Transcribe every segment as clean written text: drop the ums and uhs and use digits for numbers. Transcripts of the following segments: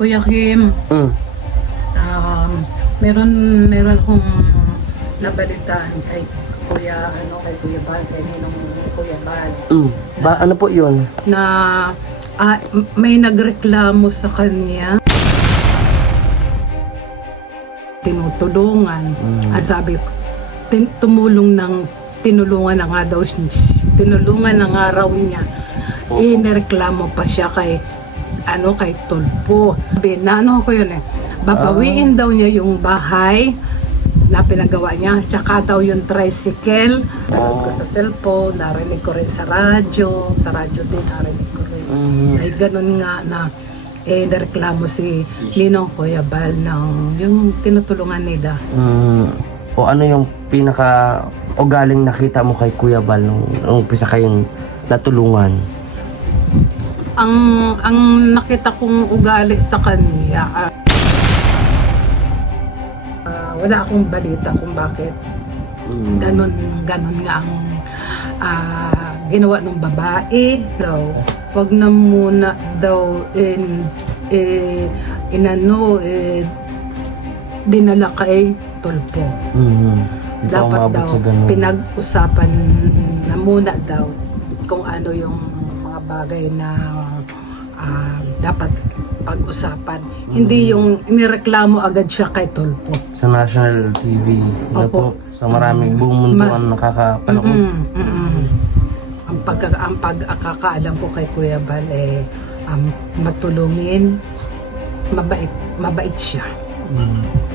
Kuya Kim, Mm. meron akong nabalitaan kay kay Kuya Bal, kay Ninong Kuya Bal, Ano po yun? na may nagreklamo sa kanya. Tinutulungan. Ang sabi, tinulungan na nga daw siya. Tinulungan na nga raw niya. Nireklamo pa siya kay Tulpo. Sabi, ko yun babawiin daw niya yung bahay na pinagawa niya. Tsaka daw yung tricycle. Narinig ko sa cellphone, narinig ko rin sa radyo. Sa radyo din, narinig ko rin. Ay ganun nga na nareklamo si Ninong Kuya Bal ng yung tinutulungan nila. O ano yung pinaka ugaling nakita mo kay Kuya Bal nung umpisa kayong natulungan? Ang nakita kong ugali sa kanya, wala akong balita kung bakit ganon nga ang ginawa ng babae daw. Wag na muna daw dinala kay Tulpo. Dapat daw pinag-usapan na muna daw kung ano yung mga bagay na dapat pag-usapan. Hindi yung inireklamo agad siya kay Tulpo. Sa National TV, po, sa maraming buong mundo ang nakakapanood. Ang pagkakaalam ko kay Kuya Bal matulungin, mabait siya.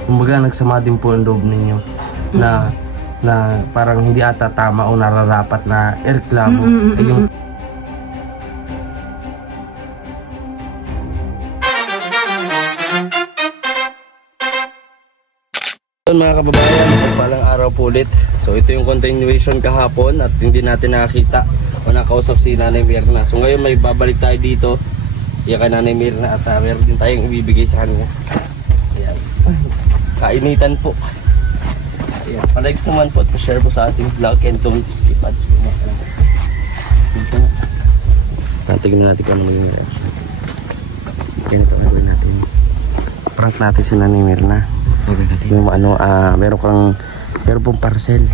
Kumbaga nagsama din po ang loob ninyo na parang hindi ata tama o nararapat na ireklamo yung mga kababayan, palang araw po ulit. So ito yung continuation kahapon at hindi natin nakakita o nakausap si Nanay Mirna. So ngayon may babalik tayo dito kay Nanay Mirna at meron din tayong ibibigay sa kanya. Ayan. Kainitan po. Ayan. Pa-likes naman po at pa-share po sa ating vlog and don't skip ads po. Tignan natin kung ano yung reaction. Ganito gagawin natin. Prank natin si Nanay Mirna. Yung meron pong parcel.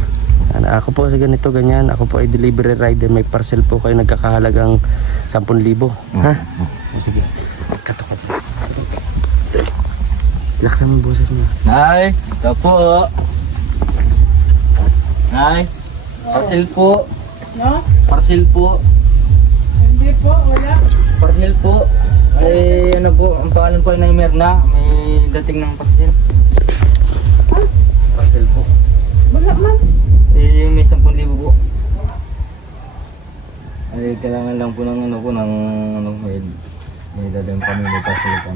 Ako po sa ganito ganyan, ako po ay delivery rider, may parcel po kayo nagkakahalagang 10,000. Ha? Sige. Kato ka dyan. Laksan mo yung boses mo. Nay, ito po. Nay, parcel po. No? Parcel po. Hindi po, wala. Parcel po. Ay, ano po, ang pangalan po ay Nay Mirna. May dating ng parcel. Parcel po. Wala man. May 10,000 po. Ay, kailangan lang po ng may dadang kami may parcel po.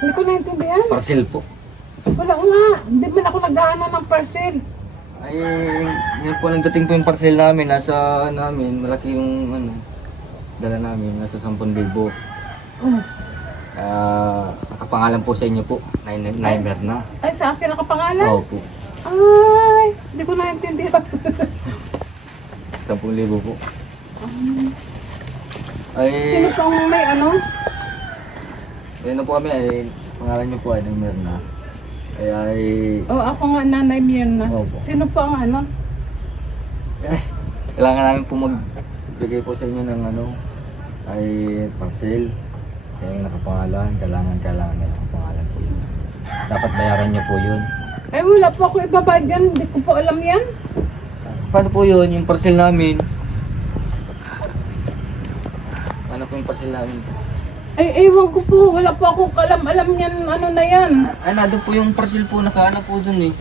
Hindi ko naintindihan. Parcel po. Wala nga. Hindi man ako nag-aano ng parcel. Ay, yun po, nagdating po yung parcel namin. Nasa namin, malaki yung dala namin. Nasa 10,000. Nakapangalan po sa inyo po. Nay Mirna. Ay, sa akin nakapangalan? Oo po. Ay, hindi ko naintindihan. 10,000 po. Ay, Sino pang may ayun na po kami ay pangalan niyo po ay Nay Mirna. Ay, ako nga Nanay Mirna. Opo. Sino pa ang kailangan namin po magbigay po sa inyo ng ay parcel. Sa inyo nakapangalan, kailangan na nakapangalan sa inyo. Dapat bayaran niyo po yun. Ay, wala po ako ibabayad yan. Hindi ko po alam yan. Paano po yun, yung parcel namin? Paano po yung parcel namin? Ay, ewan ko po. Wala po akong alam yan. Ano na yan? Nado po yung parcel po, nakaano po dun eh.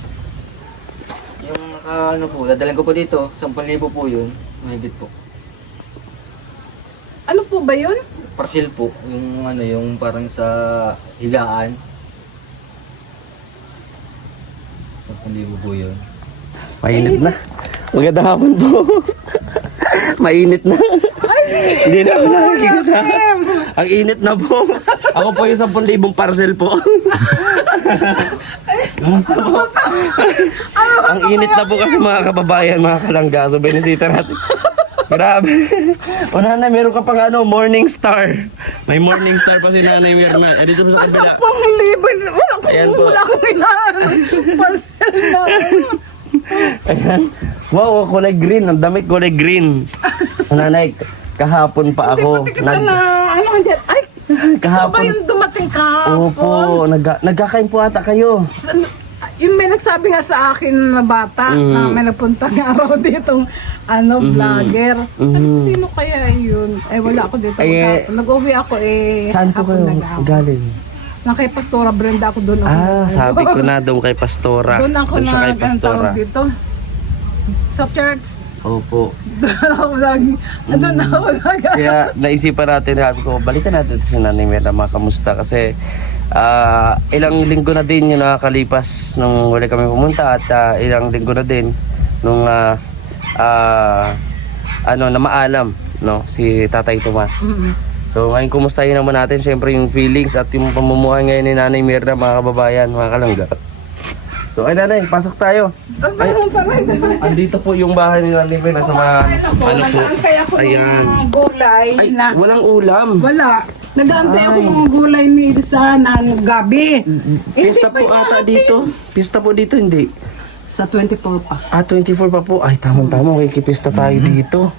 Yung po, dadalan ko po dito, 10,000 po yun. Mahigit po. Ano po ba yun? Parcel po, yung yung parang sa higaan. 10,000 po yun. Mainit na. Magandang hapon po. Mainit na. Hindi na ako nakikita. Ang init na po. Ako po yung 10,000 parcel po. Kumusta po? Ang init na po kasi mga kababayan, mga kalangga. So, benisita natin. Grabe. O nanay, meron ka pang ano, morning star. May morning star pa si Nanay Mirna. Eh, dito pa sa kabila. Pang liban. Ayan po. Wala akong inaano. Parcel na. Ayan. Wow, kulay green. Ang damit kulay green. Nanay, kahapon pa ako. Hindi pa na, ano, hindi. Ay, ito ba Kahapon. yung dumating ka? Opo, nagkakain po ata kayo. Yung may nagsabi nga sa akin na bata na may nagpunta nga araw ditong vlogger. Sino kaya yun? Eh wala ako dito. Nag-uwi ako Saan po hapon kayo na ako. galing? Na kay Pastora Brenda ako doon. Sabi ko na doon kay Pastora. Doon ako Doon siya kay na Pastora. dito. Sa church. Opo. Doon ako lagi. Doon ako lagi. Kaya naisipan natin, sabi ko, balikan natin si Nanay Mirna, makamusta kasi ilang linggo na din yung nakakalipas nung wala kami pumunta at ilang linggo na din nung na maalam no si Tatay Tomas. So ngayon kumustahin naman natin syempre yung feelings at yung pamumuhay ngayon ni Nanay Mirna, mga kababayan, mga kalangga. So ay nanay, pasok tayo. Ay, andito po yung bahay ni Nanay Mirna sa mga ano po. Ayan. Gulay Ay, na. walang ulam. Wala. Nag-aantay ako ng gulay ni Ilsa ng gabi. Pista po ata dito. Pista po dito, hindi. Sa 24 pa. 24 pa po. Ay, tamang-tama. Kikipista tayo dito.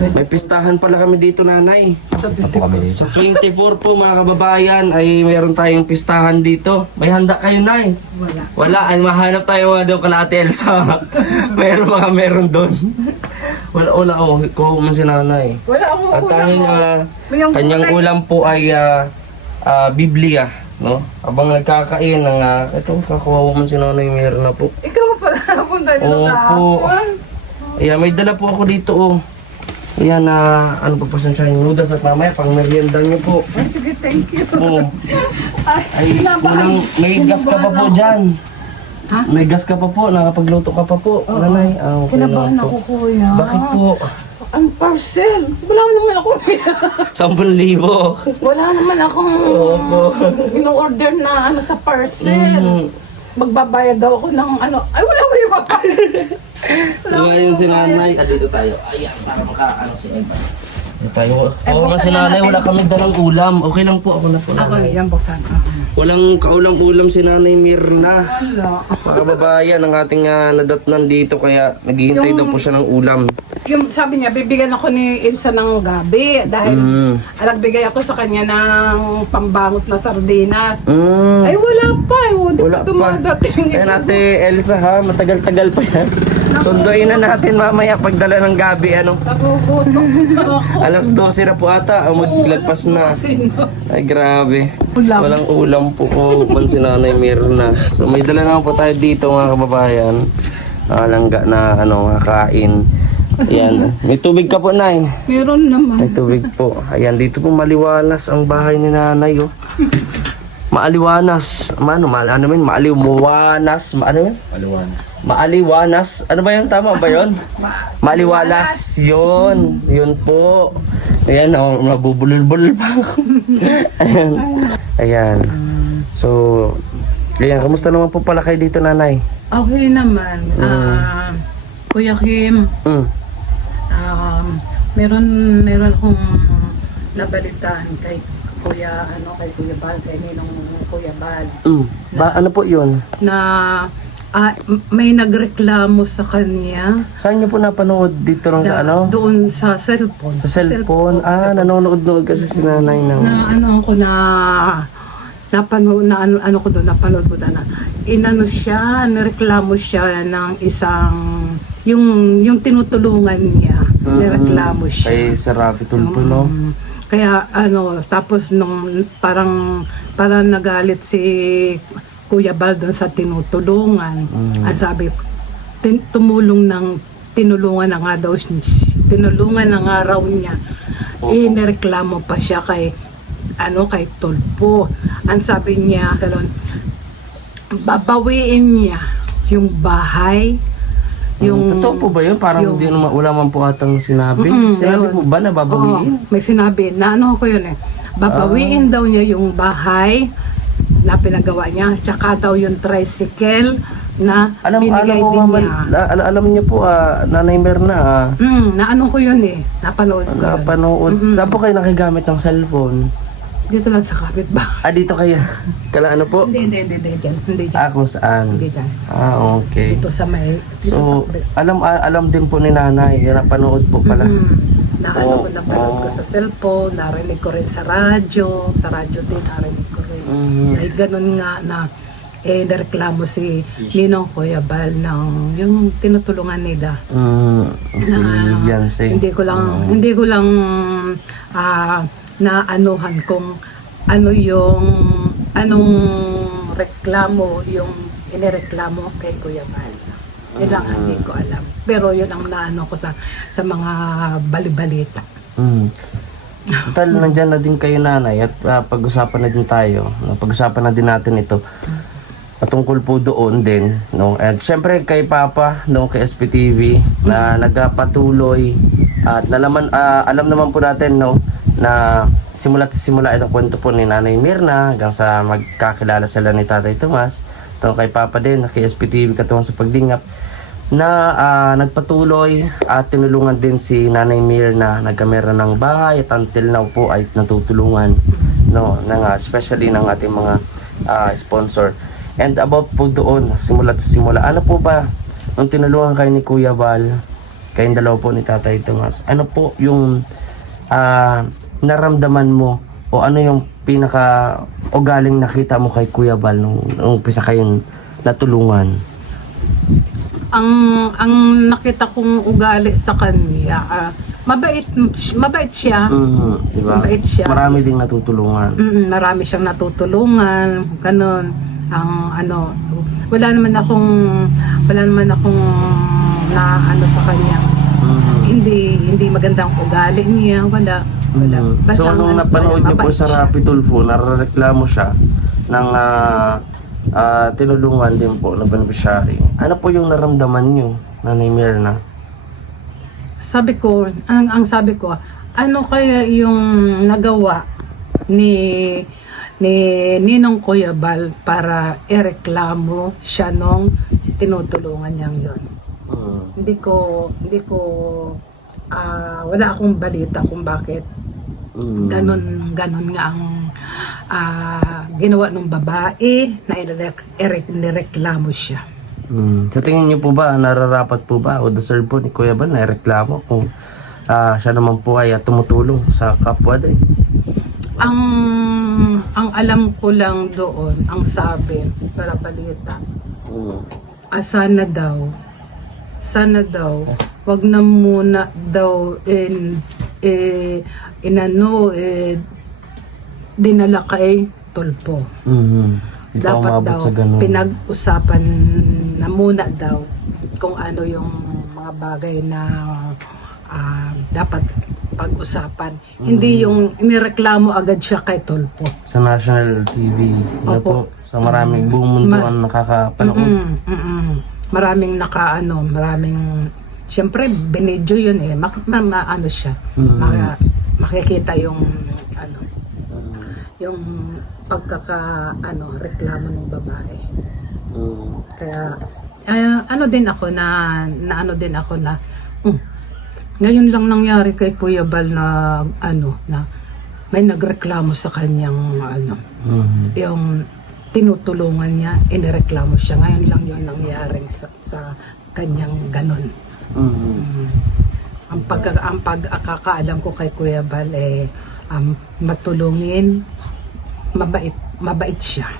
May pistahan pala kami dito, nanay. Sa Apo kami dito. Sa 24 po, mga kababayan, ay meron tayong pistahan dito. May handa kayo, nay? Wala. Wala. Ay, mahanap tayo nga daw kala Ate Elsa. meron doon. Wala. Ko man si nanay. Wala ako. Ang tanging Yung kanyang gulay. ulam po ay Biblia, no? Habang nagkakain ng ito, kakuha man si Nanay Mirna po. Ikaw pala napunta dito Opo. kahapon. Ayan, may dala po ako dito, oh. Ayan, ano pa pasensya yung noodles at mamaya, pang merienda niyo po. Ay, sige, thank you. Oh. Ay, kinabahan. may gas ka pa po dyan. Ha? May gas ka pa po, nakapagluto ka pa po, nanay. Okay Kinabahan lang ako, po. kuya. Bakit po? Ang parcel. Wala naman ako. 10,000. Wala naman akong Opo. in-order na sa parcel. Magbabayad daw ako ng Ay, wala ko yung papayad. Ngayon si nanay, dito tayo. Ayan, para si Eva. Dito tayo. Oo nga si nanay, wala kami dalang ulam. Okay lang po, ako na po. Ako, yan, buksan. Walang kaulam-ulam si Nanay Mirna. Wala. Mga kababayan, ang ating nadatnan dito, kaya naghihintay daw po siya ng ulam. Yung sabi niya, bibigyan ako ni Ilsa ng gabi dahil nagbigay ako sa kanya ng pambangot na sardinas. Ay, wala pa. Di Wala pa pa. dumadating. Ayan ate Elsa ha, matagal-tagal pa yan. Sunduin na natin mamaya pagdala ng gabi, Nagugutom na ako. Alas 12 na po ata, maglagpas na. Sino? Ay grabe. Ulam. Walang ulam po kung man si Nanay Mirna. So may dala naman po tayo dito mga kababayan. Langga na kakain. Ayan. May tubig ka po, Nay. Meron naman. May tubig po. Ayan, dito po maliwanas ang bahay ni Nanay, oh. Maaliwanas. Maaliwanas. Paluwanas. Maaliwanas. Ano ba yun? Tama ba yun? Maaliwalas. Yun. Yun po. Ayan, nabubulol-bulol pa ako. Ayan. Ayan. So, ayan, kamusta naman po pala kayo dito, nanay? Okay naman. Kuya Kim, meron akong nabalitaan kay Kuya Bal, kay Ninong Kuya Bal. Ano po yun? Na may nagreklamo sa kanya. Saan nyo po napanood? Dito lang sa ano? Doon sa cellphone. Sa cellphone? Nanonood-nood kasi si nanay ng... Napanood ko na nireklamo siya ng isang yung tinutulungan niya, nireklamo siya. Kay Sir Rafi Tulfo, no? Kaya tapos nung parang nagalit si Kuya Bal doon sa tinutulungan. Ang sabi, tinulungan na nga raw niya. Nireklamo pa siya kay Tulfo. Ang sabi niya, babawiin niya yung bahay. Totoo po ba yun? Parang wala man po atang sinabi. Sinabi po ba na babawiin? May sinabi na babawiin daw niya yung bahay na pinagawa niya. Tsaka daw yung tricycle na binigay po, din Mama, niya. alam niyo po, Nanay Mirna, Naano ko yun eh. Napanood ko yun. napanood. Saan po kayo nakigamit ng cellphone? Dito lang sa kapitbahay. Dito kayo. Kala ano po? Hindi dyan. Hindi dyan. Kung saan? Hindi dyan. Okay. Dito sa may... Dito So, sa alam din po ni Nanay, napanood po pala. Nakano ko napanood ko sa cellphone, narinig ko rin sa radyo din narinig ko rin. Ay ganun nga na nareklamo si Ninong Kuya Bal ng yung tinutulungan nila. Si Beyonce. Hindi ko lang naanuhan kung anong reklamo yung inireklamo kay Kuya Bal. Yun lang hindi ko alam. Pero yun ang naano ko sa mga balibalita. Total, nandyan na din kayo, Nanay, at pag-usapan na din tayo. Pag-usapan na din natin ito. Patungkol po doon din, no? At syempre kay Papa, no, kay SPTV na nagpatuloy at alam naman po natin, no, na simula itong kwento po ni Nanay Mirna hanggang sa magkakilala sila ni Tatay Tomas, no, kay Papa din, kay SPTV katuwang sa pagdingap na nagpatuloy at tinulungan din si Nanay Mirna, nagkamera ng bahay at until now po ay natutulungan, no, especially ng ating mga sponsor. And about po doon, simula ano po ba nung tinulungan kayo ni Kuya Bal, kayong dalawa po ni Tatay Tomas, ano po yung naramdaman mo o ano yung pinaka ugaling nakita mo kay Kuya Bal nung umpisa kayong natulungan? Ang nakita kong ugali sa kanya, mabait siya. Diba? Mabait siya. Marami ding natutulungan. Marami siyang natutulungan, ganun. Wala naman akong na sa kanya. Hindi magandang ugali niya, wala. Basta So nung napanood niyo po sa Rapid Tulfo, narareklamo siya ng tinulungan din po na beneficiary. Ano po yung naramdaman niyo, Nanay Mirna? Sabi ko, ano kaya yung nagawa ni Ninong Kuya Bal para ireklamo siya nung tinutulungan niyang yon. Hindi ko wala akong balita kung bakit ganon nga ang ginawa ng babae na ireklamo siya. Sa tingin niyo po ba, nararapat po ba o deserve po ni Kuya Bal na ireklamo kung siya naman po ay tumutulong sa kapwa din? Ang alam ko lang doon, ang sabi para balita, sana daw wag na muna daw dinala kay Tulfo. Dapat daw pinag-usapan na muna daw kung ano yung mga bagay na dapat pag-usapan. Hindi yung inireklamo agad siya kay Tulfo. Sa National TV, ano po, sa maraming buong mundo ang nakakapanood. Maraming siyempre binidyo yun eh. Ano siya. Makikita yung yung reklamo ng babae. Kaya din ako na ngayon lang nangyari kay Kuya Bal na na may nagreklamo sa kanyang yung tinutulungan niya, inireklamo siya. Ngayon lang yun nangyari sa kanyang ganon. Ang pagkakaalam ko kay Kuya Bal matulungin, mabait siya.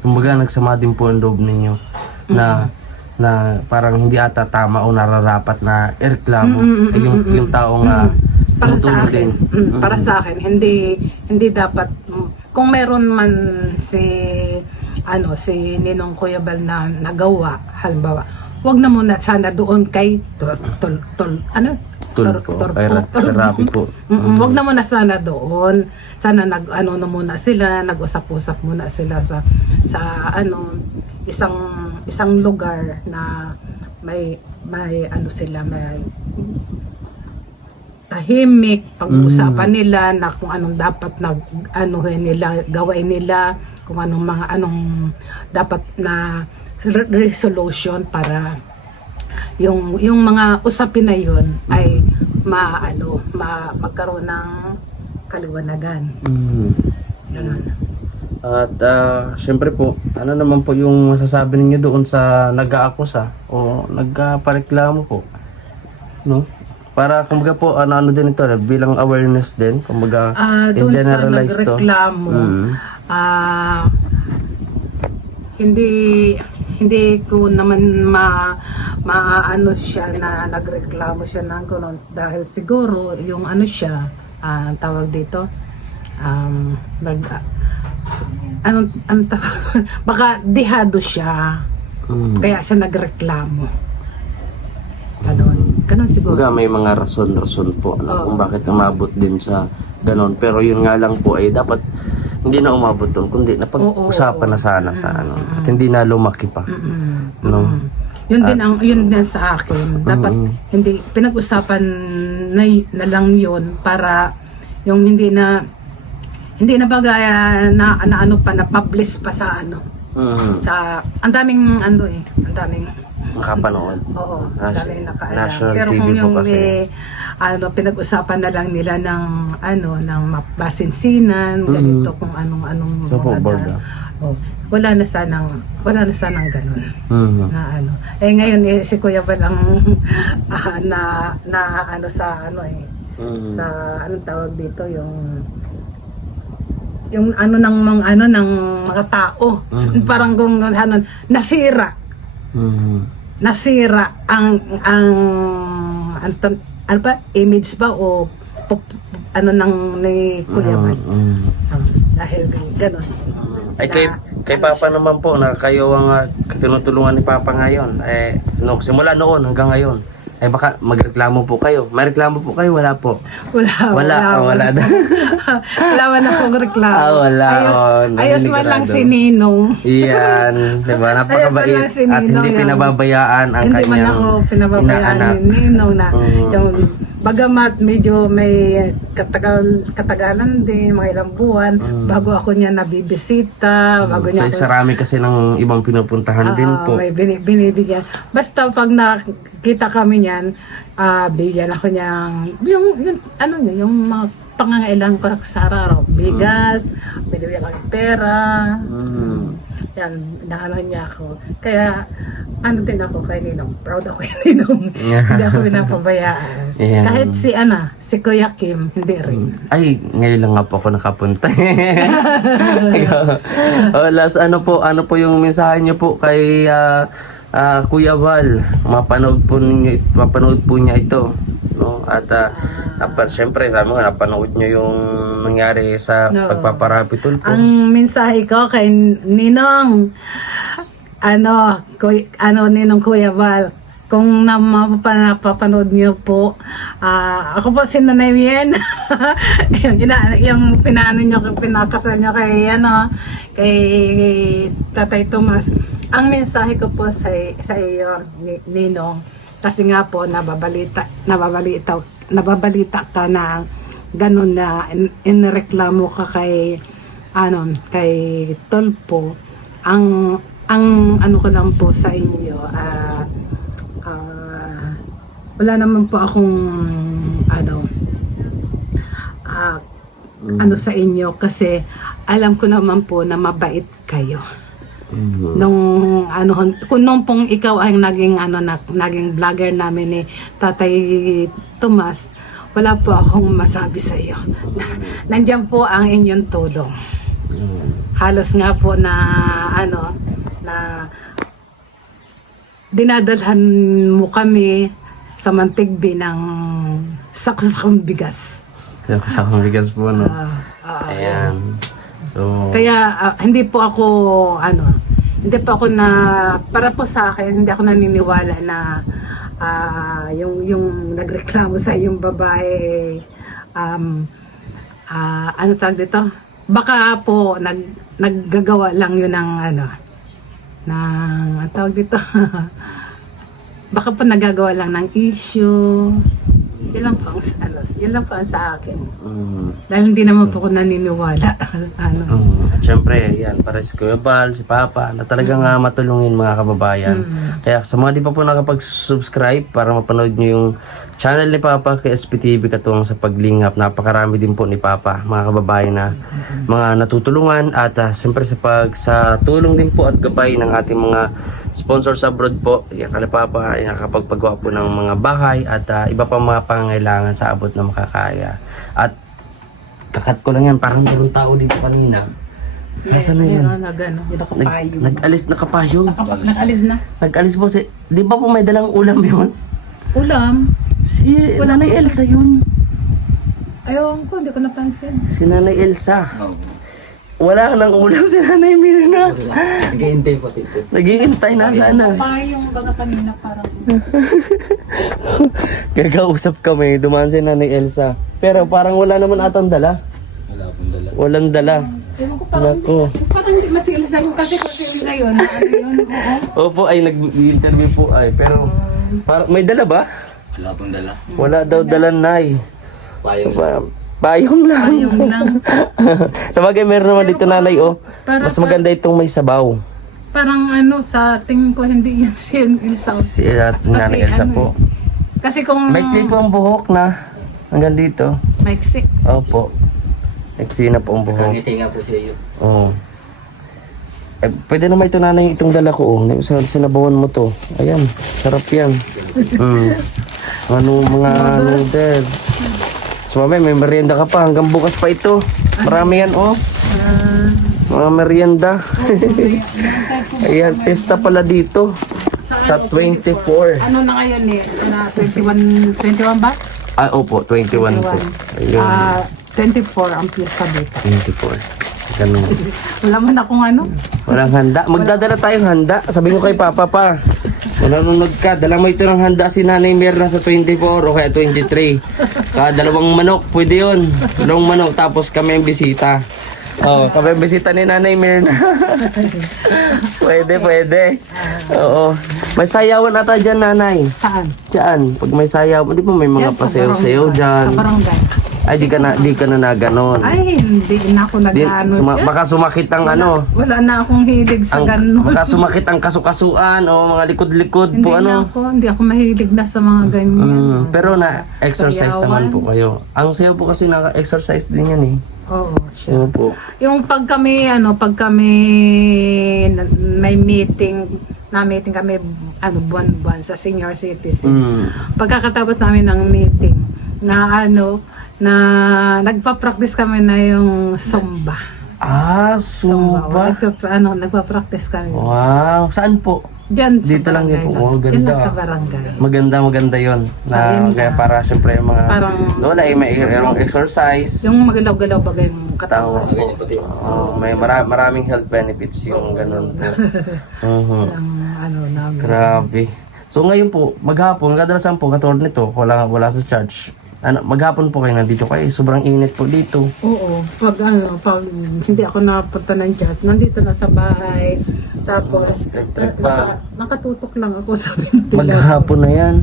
Kumbaga nagsama din po ang loob ninyo na parang hindi ata tama o nararapat na ireklamo yung taong para sa akin, para sa akin hindi dapat kung meron man si Ninong Kuya Bal na nagawa, halimbawa, wag na muna sana doon kay Tulfo. Sa Rapid po. Wag na muna sana doon. Sana muna sila, nag-usap-usap muna sila sa isang lugar na may sila, may tahimik, pag-uusapan nila na kung anong dapat gawin nila, kung anong dapat na resolution para yung mga usapin na yun ay magkaroon ng kaliwanagan. Ganun. At syempre po, ano naman po yung masasabi ninyo doon sa nag-aakusa o nagpareklamo po? No? Para kumbaga po, ano din ito, bilang awareness din, kumbaga Doon sa generalize to. nagreklamo, hindi ko naman maano siya na nagreklamo siya ng gano'n dahil siguro yung ano siya, tawag dito, anong tawag, baka dihado siya, kaya siya nagreklamo. Ganon siguro. Kumbaga may mga rason po kung bakit umabot din sa ganon. Pero yun nga lang po ay dapat hindi na umabot doon, kundi napag-usapan na sana sa ano. At hindi na lumaki pa. No? Yun din sa akin. Dapat hindi pinag-usapan na lang yun para yung hindi na bagay na ano pa na publish pa sa ano. Ang daming ang daming nakapanood. Oo, ang daming nakaalam. National Pero TV kung po yung kasi. pinag-usapan na lang nila ng ng mapasinsinan, ganito kung anong wala na sanang ganun. Na ano. Ngayon si Kuya pa lang sa sa anong tawag dito yung ng mga tao. Parang kung nasira ang image ba o ni Kuya Bal. Dahil gano'n. Ay kay Papa naman po na kayo ang tinutulungan ni Papa ngayon. Simula noon hanggang ngayon. Baka magreklamo po kayo. May reklamo po kayo? Wala po. Wala Wala man akong reklamo. Wala. Ayos man lang si Ninong. Iyan. Diba? Napakabait. At hindi pinababayaan ang hindi man kanyang ako pinababayaan inaanak. ni Ninong na yung bagamat medyo may katagalan din, mga ilang buwan, bago ako niya nabibisita, bago niya So, sarami kasi ng ibang pinupuntahan din po. may binibigyan. Basta pag nakita kami niyan, bigyan ako niyang yung mga pangangailangan ko sa araw, bigas, binibigyan ako ng pera. Yan, inaano niya ako. Kaya, din ako kay Ninong. Proud ako kay Ninong. Hindi ako pinapabayaan. Yeah. Kahit si Kuya Kim, hindi rin. Ay, ngayon lang nga po ako nakapunta. Last, ano po yung mensahe niyo po kay Kuya Val? Mapanood po niya ito. No? At siyempre, sabi mo, napanood niyo yung nangyari sa pagpaparapi tulpo. Ang mensahe ko kay Ninong, Ninong Kuya Val, kung napapanood niyo po, ako po si Nanay Mien, yung pinakasal niyo kay Tatay Tomas. Ang mensahe ko po sa iyo, Ninong, kasi nga po nababalita ka na ganun na inireklamo ka kay Tolpo. Ang ano ko lang po sa inyo, wala naman po akong sa inyo kasi alam ko naman po na mabait kayo. Nung pong ikaw ay naging vlogger namin ni Tatay Tomas, wala po akong masabi sa iyo. Nandiyan po ang inyong tulong. Halos nga po na dinadalhan mo kami sa Mantigbi ng sako-sakong bigas. Sako-sakong bigas po, no? Ayan. So, kaya hindi po ako para po sa akin, hindi ako naniniwala na yung nagreklamo sa yung babae, tawag dito? Baka po naggagawa lang yun ng tawag dito. Baka po nagagawa lang ng issue. Yun lang po ang, yun lang po ang sa akin. Mm. Dahil hindi naman po ako naniniwala. ano. At syempre, yan, para si Kuya Bal, si Papa, na talagang matulungin mga kababayan. Kaya sa mga di pa po nakapag-subscribe para mapanood nyo yung channel ni Papa kay SPTV Katuwang sa Paglingap, napakarami din po ni Papa, mga kababayan na mga natutulungan at syempre sa tulong din po at gabay ng ating mga sponsors abroad po. Yan kala Papa ay nakakapagpagawa po ng mga bahay at iba pa mga pangangailangan sa abot na makakaya. At kakat ko lang yan, parang mayroong tao dito kanina. Nasaan na yan? Nakapayong. Nag-alis na kapayong. Nakalis na. Nag-alis po si... Di ba po may dalang ulam yun? Ulam. Si Nanay Elsa yun. Ayaw ko, hindi ko napansin. Si Nanay Elsa. Oo. Wala nang ulam si Nanay Mirna. Nag-iintay po dito. Naghihintay na sana. Payong baga kanina parang... Kakausap kami, dumaan si Nanay Elsa. Pero parang wala naman atang dala. Wala pong dala. Walang dala. Ewan ko parang, Nako. parang hindi masilisa yun kasi kung silisa yun. Ano yun? Oo. Opo, ay nag-interview po ay. Pero parang may dala ba? Wala pong dala. Wala daw dala, Nay. Payong. Payong lang. Payong lang. Sa bagay, meron naman dito nanay, oh. Para- Mas maganda itong may sabaw. Parang ano, sa tingin ko hindi yan si Elsa. Si Nanay Elsa po. Kasi kung... Maikli po ang buhok na. Hanggang dito. Maiksi. Opo. Maikli na po ang buhok. Nakangiti nga po sa iyo. Oo. Pwede naman ito nanay itong dala ko, oh. Sinabawan mo to. Ayan, sarap yan. Mga noodles. So mamaya may merienda ka pa. Hanggang bukas pa ito. Marami yan, oh. Mga merienda. Ayan, pesta pala dito. Sa 24. Ano na ngayon eh? 21 ba? Ah, opo, 21 po. Ayun, 24 ang piyesta dito. 24. Ganun. Wala man akong ano. Walang handa. Magdadala tayong handa. Sabi ko kay Papa pa. Nanonood ka. Dala mo ito ng handa si Nanay Mirna sa 24 o kaya 23. Dalawang manok. Pwede yun. Dalawang manok. Tapos kami ang bisita. Oh, kami ang bisita ni Nanay Mirna. Pwede. Oo. May sayawan ata dyan, Nanay. Saan? Diyan. Pag may sayawan. Di ba may mga Yan, sa pasayaw-sayaw barangay. dyan? Sa barangay. Ay, di ka na ganon. Ay, hindi na ako nag-ano dyan. Baka sumakit ang ano. Wala na akong hilig sa ganun. Baka sumakit ang kasukasuan o mga likod-likod Hindi po na ano. hindi ako mahilig na sa mga ganyan. Pero na-exercise Sayawan. naman po kayo. Ang sayo po kasi naka-exercise din yan eh. Oo, Oo po. Yung pag kami may meeting kami buwan-buwan sa senior citizen. Pagkakatapos namin ng meeting na nagpa-practice kami na yung Zumba. Ah, Zumba. Nagpa-practice kami. Wow. Saan po? Diyan sa Dito lang barangay yun po. lang. Oh, Diyan lang ganda. sa barangay. Maganda yun. Ayun Kaya lang. para siyempre yung mga Parang- wala eh, may exercise. Yung magalaw-galaw bagay yung Tawa katawan. po. May maraming health benefits yung ganun po. Namin. Grabe. So ngayon po, maghapon, kadalasan po, katulad nito, wala sa church. Maghapon po kayo nandito kayo, sobrang init po dito. Oo, pag hindi ako napunta ng chat, nandito na sa bahay. Tapos, Electric pa. nakatutok lang ako sa ventilator. Maghapon na yan.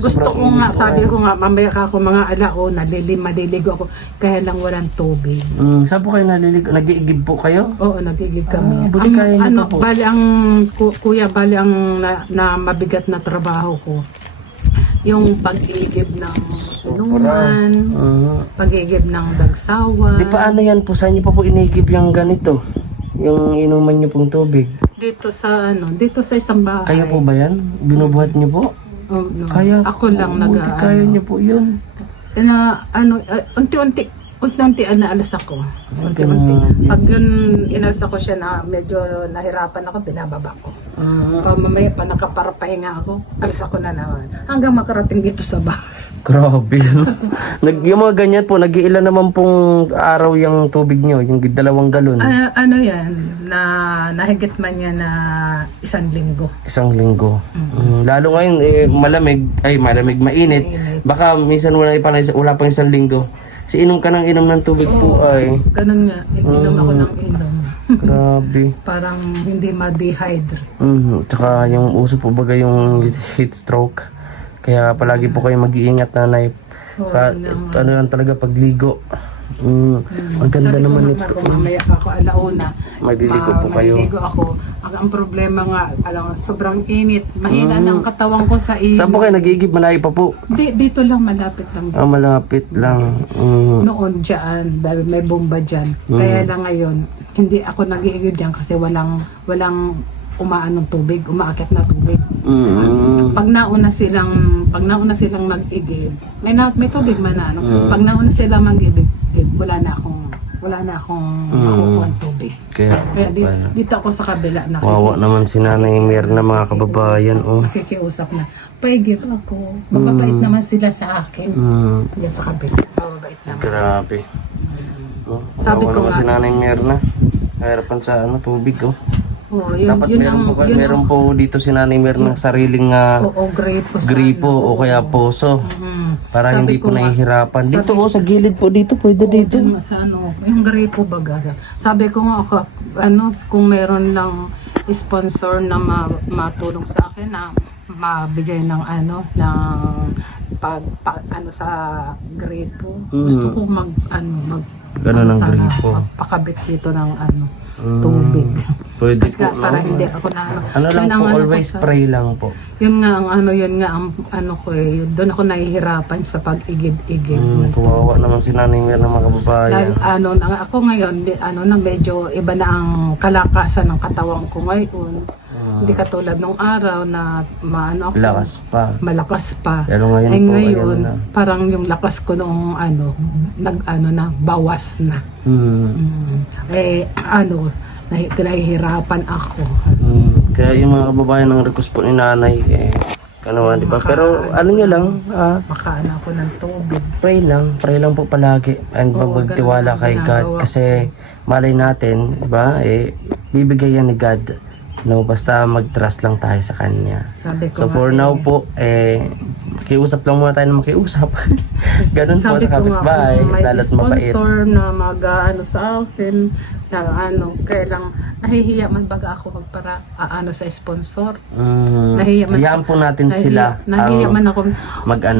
Gusto Sobrang ko nga, init po. sabi ko nga, mamaya ka ako mga alauna, maliligo ako, kaya lang walang tubig. Saan po kayo naliligo? Nag-iigib po kayo? Oo, nagigig kami. buti kaya niyo pa po. Bali ang, kuya, bali ang na mabigat na trabaho ko. Yung pag-igib ng inuman, pag-igib ng dagsawan. Di pa ano yan po, saan niyo pa po inigib yung ganito? Yung inuman niyo pong tubig? Dito sa isang bahay. Kayo po ba yan? Binubuhat niyo po? No. Kaya Ako lang buti kaya niyo po yun. Unti-unti naalas ako. Unti-unti. Pag yun, inalas ako siya na medyo nahirapan ako, binababa ko. Pag mamaya pa nakaparapahinga ako, alas ako na naman. Hanggang makarating dito sa bahay. Grabe. Yung mga ganyan po, nag-iilan naman pong araw yung tubig niyo, yung 2 galon. Ano yan, nahigit man yan na 1 linggo. 1 linggo. Lalo ngayon, malamig, mainit. Baka minsan wala pang 1 linggo. Inom ka ng inom ng tubig po ay. Ganun nga, inom ako ng inom. Grabe. Parang hindi ma-dehydrate. Tsaka yung uso po baga yung heat stroke. Kaya palagi po kayo mag-iingat nanay. Oo, Ka, naman. ano lang talaga pagligo. Ang ganda Sabi ko naman nga, nito. kung mamaya ako alauna, Magliligo po kayo. maliligo ako. Ang problema nga, sobrang init. Mahina na ang katawan ko sa init. Saan po kayo nagigib? Malayo pa po. Dito lang, malapit lang. Ah, malapit lang. Noon dyan, dahil may bomba dyan. Kaya lang ngayon, hindi ako nag-iigib dyan kasi walang umaanong tubig, umaakit na tubig. Pag nauna silang mag-igib, may tubig man na, ano? Pag nauna silang mag-igib, wala na akong makukuha ng tubig. Kaya Dito ako sa kabila wawa naman si Nanay Mirna, mga kababayan. nakikiusap na, paigib ako. Mababait naman sila sa akin. Diyan sa kabila, mababait naman. Grabe. Sabi ko naman nga- si Nanay Mirna. Harapan sa tubig. Oo, yun, Dapat yun meron po dito si Nanay Mirna sariling Oo, gripo. gripo o kaya poso. Para Sabi hindi ko po nga- nahihirapan. Dito sabi- sa gilid po dito, pwede dito. Dyan sa yung gripo baga. Sabi ko nga ako, kung meron lang sponsor na matulong sa akin na mabigay ng sa gripo. Gusto ko Ganun ang gripo. Magpakabit dito ng tubig. Pwede Kasi po, para no? hindi ako na Ano lang Yun ang po, ko always sa- pray lang po. Yun nga ang ko eh. Doon ako nahihirapan sa pag-igib-igib. Kawawa naman si Nanay Mirna, mga kababayan. Ako ngayon, medyo iba na ang kalakasan ng katawan ko ngayon. Hindi katulad nung araw na ako, Lakas pa. malakas pa. Pero ngayon po, Ngayon, ayan na. parang yung lakas ko noong bawas na. Nahihirapan ako. Kaya yung mga kababayan ng request po ni Nanay, di ba? Pero nyo lang, Makaano ako ng tubig. pray lang po palagi. And Oo, magtiwala ganun kay ang God. ginagawa Kasi malay natin, di ba? Bibigay yan ni God. No, basta mag-trust lang tayo sa Kanya. Sabi ko So nga for now po, makiusap lang muna tayo na makiusap. Ganun po sabi sa ko nga, kapitbahay, kung may lalo't mabait. sponsor na sa akin, na kailang nahihiya man baga ako magpara sa sponsor. Nahihiya man Hayaan po natin sila Nahihiya ang man ako.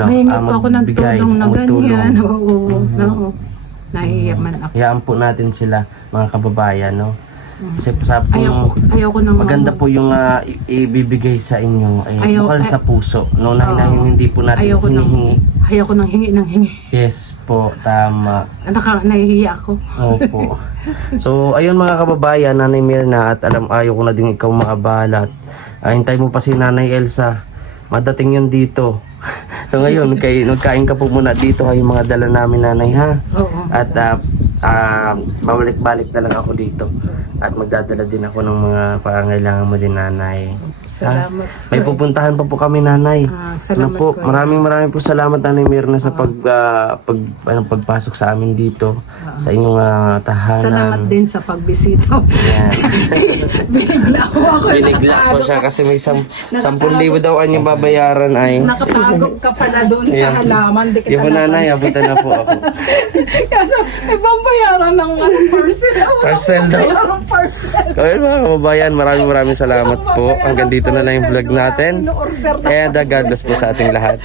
Nahingi po ako ng magbigay, tulong na ganyan. magtulong. Oo. Nahihiya man ako. Hayaan po natin sila, mga kababayan, no? Kasi sabi po, Ayoko nang maganda po yung ibibigay sa inyo ay bukal sa puso. No, hindi po natin hinihingi. Ayoko nang hingi ng hingi. Yes po, tama. Nahihiya ako. Opo. So, ayun mga kababayan, Nanay Mirna, at ayaw ko na din ikaw makabalat. Hintay mo pa si Nanay Elsa. Madating yun dito. So ngayon, nagkain ka po muna dito kayo mga dala namin, Nanay, ha? Oo. At babalik-balik na lang ako dito. At magdadala din ako ng mga pangangailangan mo din, Nanay. Salamat. May pupuntahan pa po kami, Nanay. Salamat po, po. maraming po salamat, Nanay Mirna, sa pagpasok sa amin dito, sa inyong tahanan. Salamat din sa pagbisita. Yan. Binigla ako. Binigla ko siya kasi may 10,000 daw ang yung babayaran ay. Nakatagog ka pala doon sa Ayan. halaman. Di kita Yung Nanay, napansin. abutan na po ako. Kasi ibang bayaran ng parcel. Parcel daw. Bayaran parcel. Kaya mga kababayan, maraming salamat po. Hanggang dito na lang yung vlog natin. Order na. And God bless po sa ating lahat.